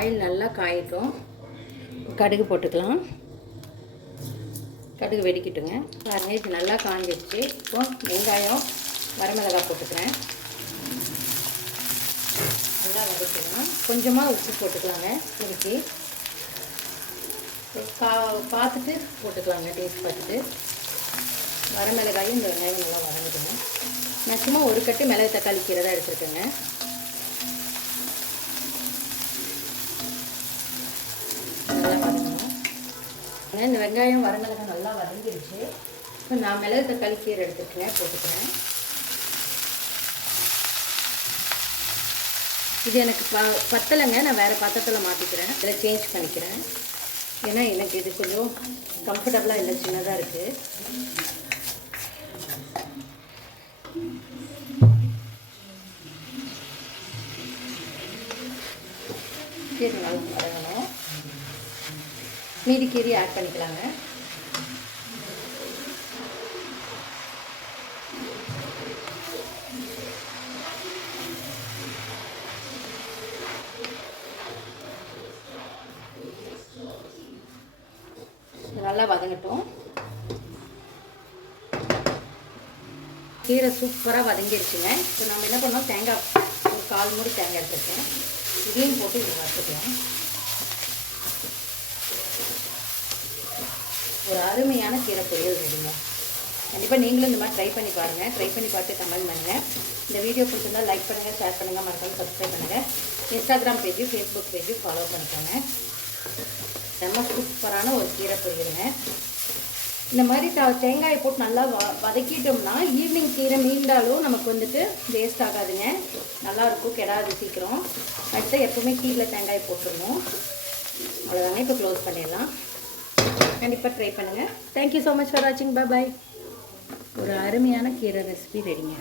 Oil நல்லா காயட்டும். கடுகு போட்டுக்கலாம். கடுகு வெடிக்கட்டுங்க. பாருங்க இது நல்லா காஞ்சிடுச்சு இப்போ வெங்காயம் வரமிளகாய் போட்டுக்கிறேன். நல்லா வதக்கலாம் கொஞ்சமாக உப்பு போட்டுக்கலாங்க இதுக்கு கா பார்த்துட்டு போட்டுக்கலாங்க டேஸ்ட் பார்த்துட்டு. வரமிளகாயும் இந்த வெங்காயம் நல்லா வதங்கிடுங்க. மேக்ஸிமம் ஒரு கட்டு மிளகு தக்காளி கீரை தான் எடுத்துருக்கேங்க. இந்த வெங்காயம் வரமிளகாய் நல்லா வதங்கிருச்சு. இப்போ நான் மிளகு தக்காளி கீரை எடுத்துருக்கேன் போட்டுக்கிறேன். இது எனக்கு ப பத்தலைங்க. நான் வேறு பாத்திரத்தில் மாற்றிக்கிறேன் இதில் சேஞ்ச் பண்ணிக்கிறேன். ஏன்னா எனக்கு இது கொஞ்சம் கம்ஃபர்டபுளாக இல்லை சின்னதாக இருக்குது கீரை நல்லா வதங்கணும். மீதி கீரை ஆட் பண்ணிக்கலாங்க. நல்லா வதங்கட்டும். கீரை சூப்பராக வதங்கிடுச்சுங்க இப்போ நம்ம என்ன பண்ணோம்? தேங்காய் ஒரு கால் மூடி தேங்காய் எடுத்துருக்கேன். இதையும் போட்டு இது வறுத்துக்கலாம் ஒரு அருமையான கீரை பொரியல் ரெடிங்க கண்டிப்பாக நீங்களும் இந்த மாதிரி ட்ரை பண்ணி பாருங்கள் ட்ரை பண்ணி பார்த்து கமெண்ட் பண்ணுங்கள் இந்த வீடியோ பிடிச்சிருந்தால் லைக் பண்ணுங்கள் ஷேர் பண்ணுங்கள் மறக்காமல் சப்ஸ்கிரைப் பண்ணுங்கள் இன்ஸ்டாகிராம் பேஜும் ஃபேஸ்புக் பேஜும் ஃபாலோ பண்ணிக்கோங்க. ரொம்ப சூப்பரான ஒரு கீரை பொரியலுங்க. இந்த மாதிரி தேங்காயை போட்டு நல்லா வ வதக்கிட்டோம்னா ஈவினிங் கீரை மீண்டாலும் நமக்கு வந்துட்டு வேஸ்ட் ஆகாதுங்க. நல்லாயிருக்கும் கெடாது சீக்கிரம். அடுத்து எப்போவுமே கீரில் தேங்காய் போட்டுடணும். அவ்வளோதாங்க இப்போ க்ளோஸ் பண்ணிடலாம். கண்டிப்பாக ட்ரை பண்ணுங்கள் தேங்க்யூ ஸோ மச் ஃபார் வாட்சிங் பாய் பாய் ஒரு அருமையான கீரை ரெசிபி ரெடிங்க